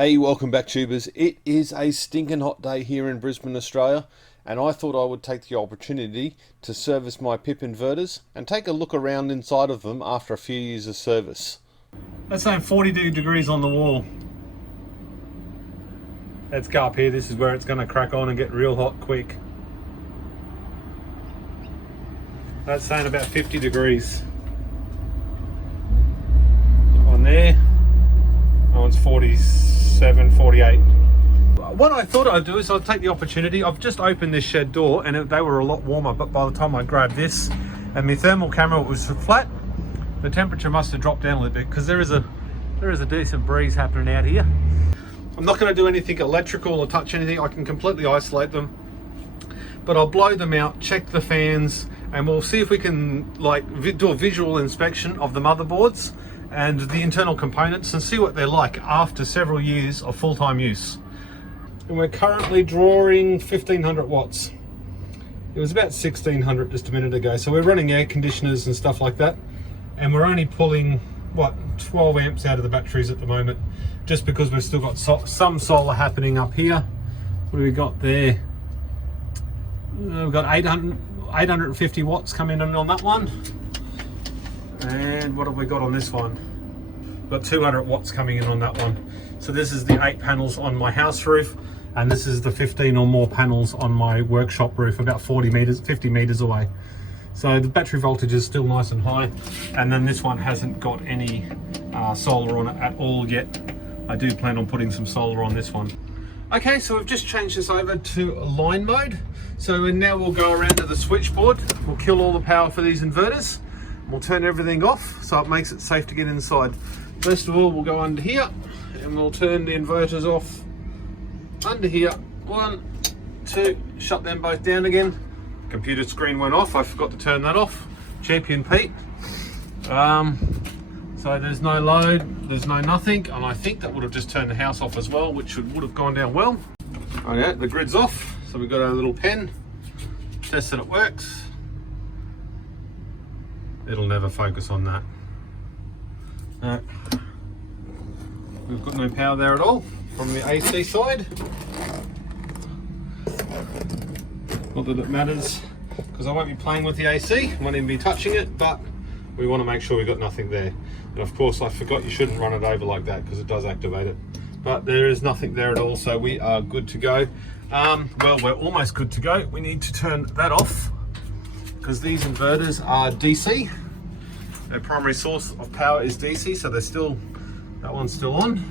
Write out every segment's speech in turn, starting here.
Hey, welcome back, tubers. It is a stinking hot day here in Brisbane, Australia, and I thought I would take the opportunity to service my PIP inverters and take a look around inside of them after a few years of service. That's saying 42 degrees on the wall. Let's go up here. This is where it's going to crack on and get real hot quick. That's saying about 50 degrees. On there, that one's 47, 48. What I thought I'd do is I'd take the opportunity. I've just opened this shed door and they were a lot warmer, but by the time I grabbed this and my thermal camera was flat, the temperature must have dropped down a little bit because there is a decent breeze happening out here. I'm not going to do anything electrical or touch anything. I can completely isolate them, but I'll blow them out, check the fans, and we'll see if we can do a visual inspection of the motherboards and the internal components and see what they're like after several years of full-time use. And we're currently drawing 1500 watts. It was about 1600 just a minute ago. So we're running air conditioners and stuff like that, and we're only pulling 12 amps out of the batteries at the moment, just because we've still got some solar happening up here. What do we got there? We've got 850 watts coming in on that one. And what have we got on this one? We've got 200 watts coming in on that one. So this is the 8 panels on my house roof, and this is the 15 or more panels on my workshop roof, about 50 meters away. So the battery voltage is still nice and high, and then this one hasn't got any solar on it at all yet. I do plan on putting some solar on this one. Okay, so we've just changed this over to line mode. So now we'll go around to the switchboard. We'll kill all the power for these inverters. We'll turn everything off so it makes it safe to get inside. First of all, we'll go under here and we'll turn the inverters off under here. 1, 2, shut them both down again. Computer screen went off. I forgot to turn that off. Champion Pete. So there's no load, there's no nothing, and I think that would have just turned the house off as well, which would have gone down well. Oh yeah, the grid's off, so we've got our little pen, test that it works. It'll never focus on that. No. We've got no power there at all from the AC side. Not that it matters, because I won't be playing with the AC, won't even be touching it, but we want to make sure we've got nothing there. And of course, I forgot you shouldn't run it over like that because it does activate it. But there is nothing there at all, so we are good to go. Well, we're almost good to go. We need to turn that off because these inverters are DC. Their primary source of power is DC, so that one's still on.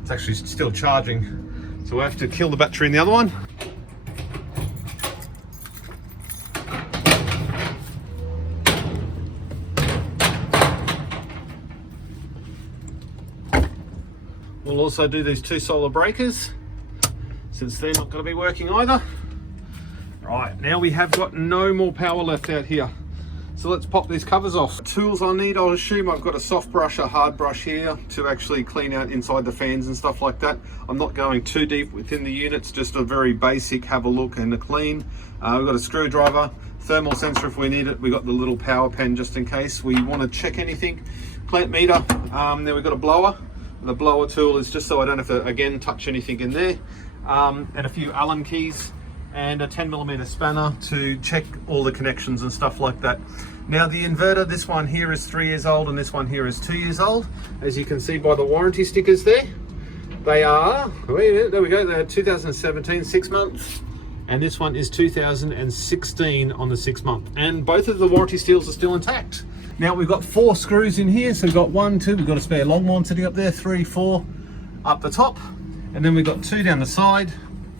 It's actually still charging. So we have to kill the battery in the other one. We'll also do these 2 solar breakers, since they're not going to be working either. Right, now we have got no more power left out here. So let's pop these covers off. Tools I need, I'll assume I've got a soft brush, a hard brush here to actually clean out inside the fans and stuff like that. I'm not going too deep within the units, just a very basic have a look and a clean. We've got a screwdriver, thermal sensor if we need it. We've got the little power pen just in case we want to check anything. Plant meter, then we've got a blower. The blower tool is just so I don't have to, again, touch anything in there. And a few Allen keys and a 10mm spanner to check all the connections and stuff like that. Now the inverter, this one here is 3 years old and this one here is 2 years old. As you can see by the warranty stickers there, they are, there we go, they're 2017, 6 months. And this one is 2016 on the 6 month. And both of the warranty seals are still intact. Now we've got 4 screws in here, so we've got 1, 2, we've got a spare long one sitting up there, 3, 4 up the top, and then we've got 2 down the side,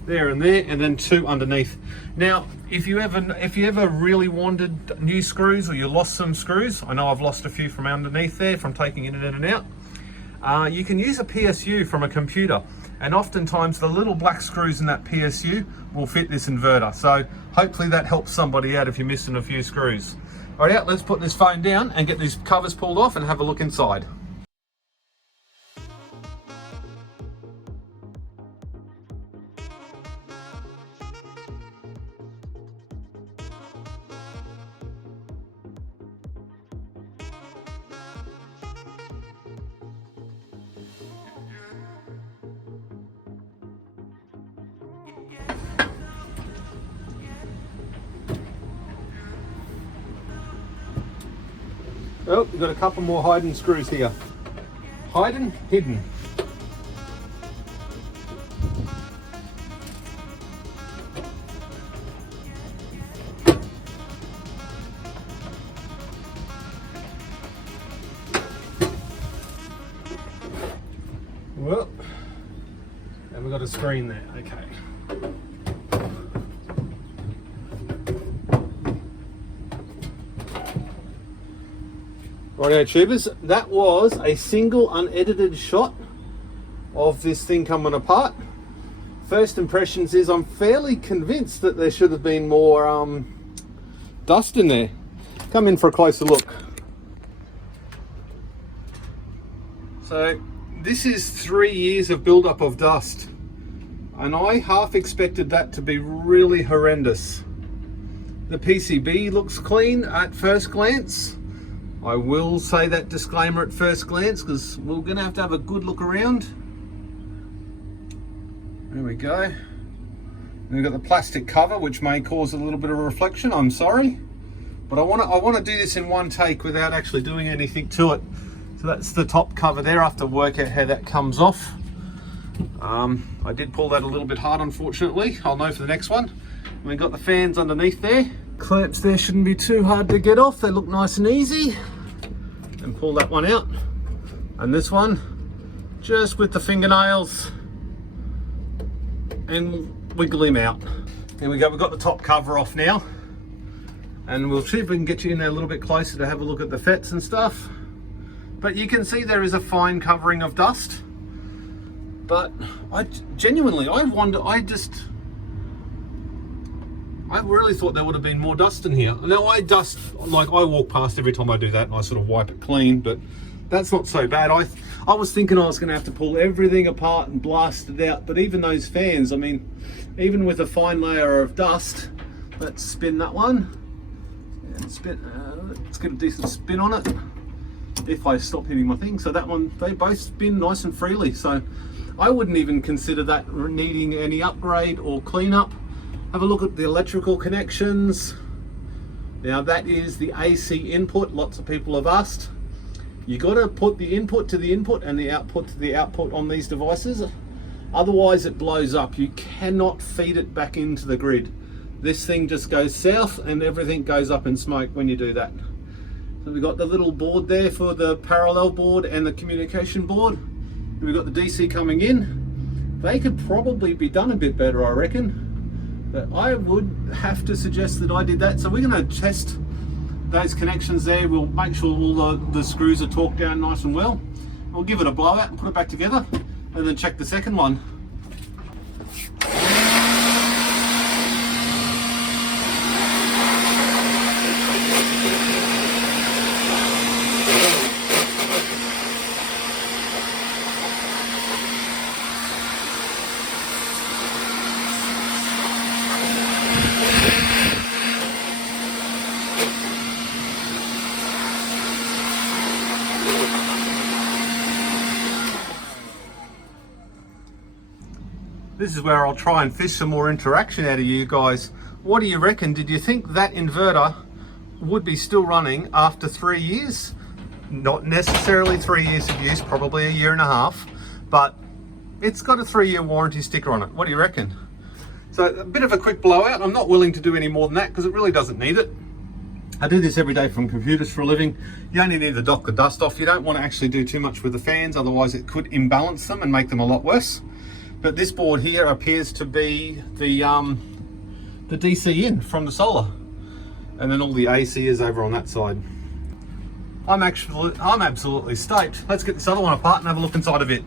there and there, and then 2 underneath. Now, if you ever really wanted new screws or you lost some screws, I know I've lost a few from underneath there from taking it in and out, you can use a PSU from a computer, and oftentimes the little black screws in that PSU will fit this inverter. So hopefully that helps somebody out if you're missing a few screws. All right, let's put this phone down and get these covers pulled off and have a look inside. Oh, we've got a couple more hidden screws here. Hidden, hidden. Well, and we've got a screen there, okay. Rightio tubers, that was a single unedited shot of this thing coming apart. First impressions is I'm fairly convinced that there should have been more dust in there. Come in for a closer look. So this is 3 years of build-up of dust, and I half expected that to be really horrendous. The PCB looks clean at first glance. I will say that disclaimer at first glance because we're going to have a good look around. There we go. And we've got the plastic cover, which may cause a little bit of reflection. I'm sorry, but I want to do this in one take without actually doing anything to it. So that's the top cover there. I have to work out how that comes off. I did pull that a little bit hard, unfortunately. I'll know for the next one. We've got the fans underneath there. Clamps there shouldn't be too hard to get off. They look nice and easy. And pull that one out. And this one, just with the fingernails, and wiggle him out. There we go, we've got the top cover off now. And we'll see if we can get you in there a little bit closer to have a look at the FETs and stuff. But you can see there is a fine covering of dust. But I really thought there would have been more dust in here. Now I walk past every time I do that and I sort of wipe it clean, but that's not so bad. I was thinking I was going to have to pull everything apart and blast it out, but even those fans, I mean, even with a fine layer of dust, let's spin that one. And spin, let's get a decent spin on it. If I stop hitting my thing. So that one, they both spin nice and freely. So I wouldn't even consider that needing any upgrade or cleanup. Have a look at the electrical connections. Now that is the AC input. Lots of people have asked. You got to put the input to the input and the output to the output on these devices. Otherwise it blows up. You cannot feed it back into the grid. This thing just goes south and everything goes up in smoke when you do that. So we've got the little board there for the parallel board and the communication board. And we've got the DC coming in. They could probably be done a bit better, I reckon. But I would have to suggest that I did that. So we're going to test those connections there. We'll make sure all the screws are torqued down nice and well. We'll give it a blowout and put it back together and then check the second one. This is where I'll try and fish some more interaction out of you guys. What do you reckon? Did you think that inverter would be still running after 3 years? Not necessarily 3 years of use, probably 1.5 years, but it's got a 3-year warranty sticker on it. What do you reckon? So a bit of a quick blowout. I'm not willing to do any more than that because it really doesn't need it. I do this every day from computers for a living. You only need to dock the dust off. You don't want to actually do too much with the fans, otherwise it could imbalance them and make them a lot worse. But this board here appears to be the DC in from the solar, and then all the AC is over on that side. I'm absolutely stoked. Let's get this other one apart and have a look inside of it.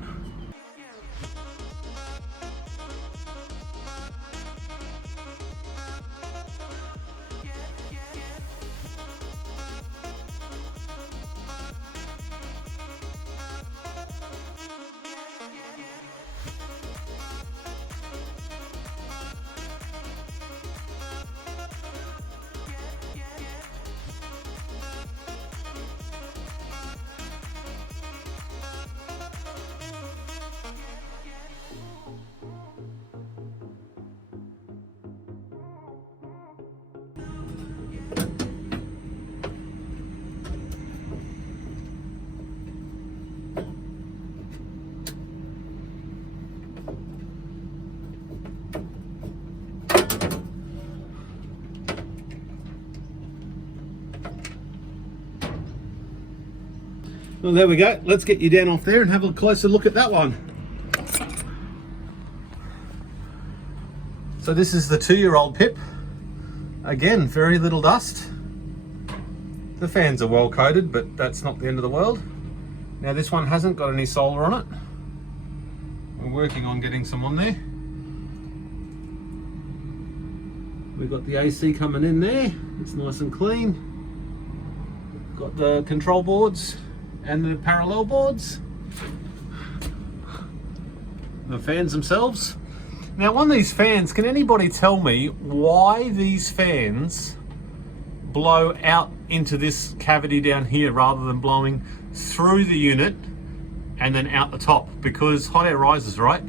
Well, there we go. Let's get you down off there and have a closer look at that one. So this is the 2-year-old PIP. Again, very little dust. The fans are well coated, but that's not the end of the world. Now this one hasn't got any solar on it. We're working on getting some on there. We've got the AC coming in there. It's nice and clean. Got the control boards and the parallel boards. The fans themselves. Now on these fans, can anybody tell me why these fans blow out into this cavity down here rather than blowing through the unit and then out the top? Because hot air rises, right?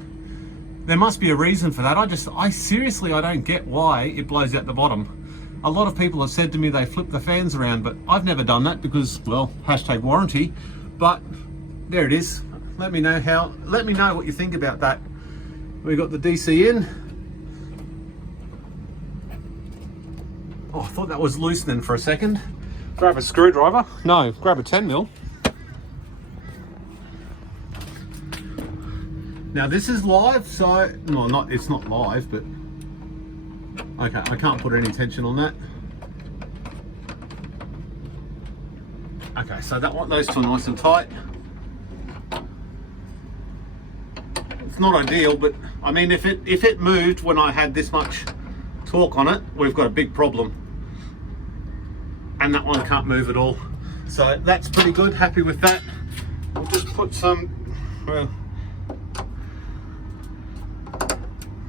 There must be a reason for that. I seriously don't get why it blows out the bottom. A lot of people have said to me they flip the fans around, but I've never done that because, well, hashtag warranty. But there it is. Let me know what you think about that. We got the DC in. Oh, I thought that was loosening for a second. Grab a screwdriver. No, grab a 10mm. Now this is live, so no, it's not live, but okay, I can't put any tension on that. Okay, so those two are nice and tight. It's not ideal, but I mean, if it moved when I had this much torque on it, we've got a big problem. And that one can't move at all. So that's pretty good, happy with that. We'll just put some, well,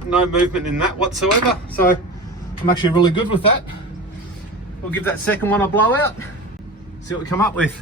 no movement in that whatsoever. So I'm actually really good with that. We'll give that second one a blowout. See what we come up with.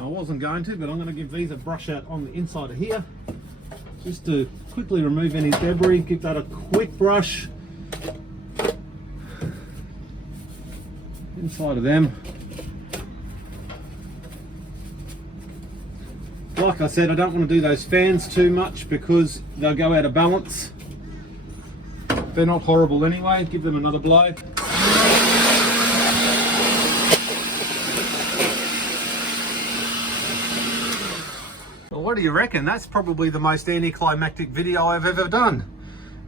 I wasn't going to, but I'm going to give these a brush out on the inside of here just to quickly remove any debris. Give that a quick brush inside of them. Like I said, I don't want to do those fans too much because they'll go out of balance. They're not horrible anyway. Give them another blow. What do you reckon? That's probably the most anticlimactic video I've ever done.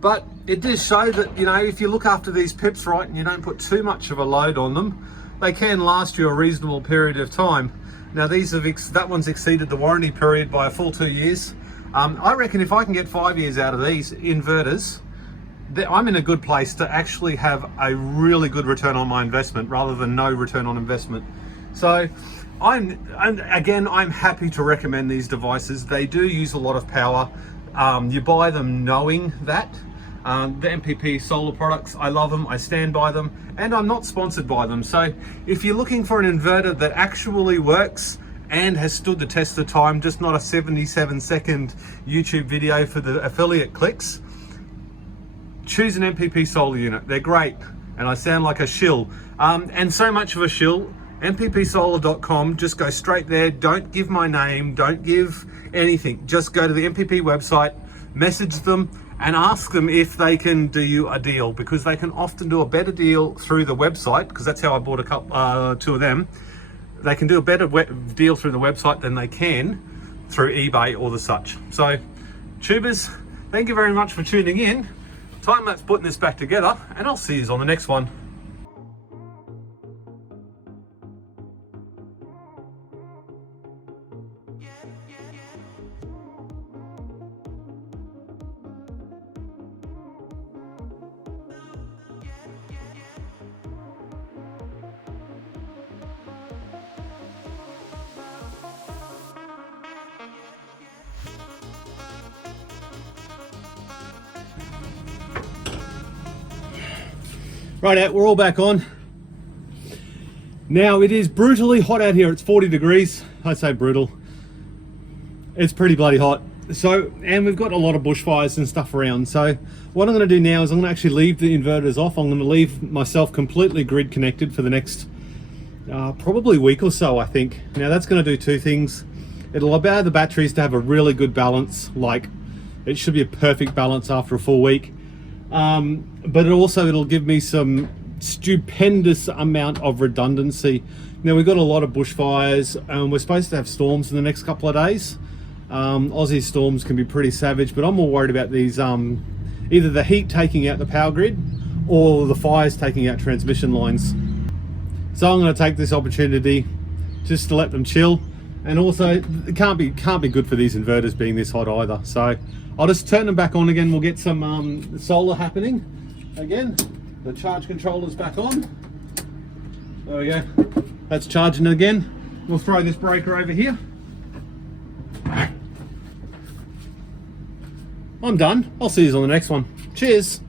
But it does show that, you know, if you look after these pips right and you don't put too much of a load on them, they can last you a reasonable period of time. Now that one's exceeded the warranty period by a full 2 years. I reckon if I can get 5 years out of these inverters, I'm in a good place to actually have a really good return on my investment rather than no return on investment. So I'm happy to recommend these devices. They do use a lot of power. You buy them knowing that. The MPP Solar products, I love them, I stand by them, and I'm not sponsored by them. So if you're looking for an inverter that actually works and has stood the test of time, just not a 77-second YouTube video for the affiliate clicks, choose an MPP Solar unit. They're great, and I sound like a shill. And so much of a shill, MPPSolar.com, just go straight there. Don't give my name, don't give anything. Just go to the MPP website, message them, and ask them if they can do you a deal, because they can often do a better deal through the website, because that's how I bought two of them. They can do a better deal through the website than they can through eBay or the such. So, tubers, thank you very much for tuning in. Time lapse putting this back together, and I'll see you on the next one. Right, we're all back on. Now it is brutally hot out here. It's 40 degrees. I say brutal. It's pretty bloody hot. So, and we've got a lot of bushfires and stuff around. So what I'm going to do now is I'm going to actually leave the inverters off. I'm going to leave myself completely grid connected for the next probably week or so, I think. Now that's going to do two things. It'll allow the batteries to have a really good balance. Like, it should be a perfect balance after a full week. But it'll give me some stupendous amount of redundancy. Now we've got a lot of bushfires, and we're supposed to have storms in the next couple of days. Aussie storms can be pretty savage, but I'm more worried about these either the heat taking out the power grid or the fires taking out transmission lines. So I'm going to take this opportunity just to let them chill, and also it can't be good for these inverters being this hot either. So I'll just turn them back on again. We'll get some solar happening again. The charge controller's back on. There we go. That's charging again. We'll throw this breaker over here. I'm done. I'll see you on the next one. Cheers.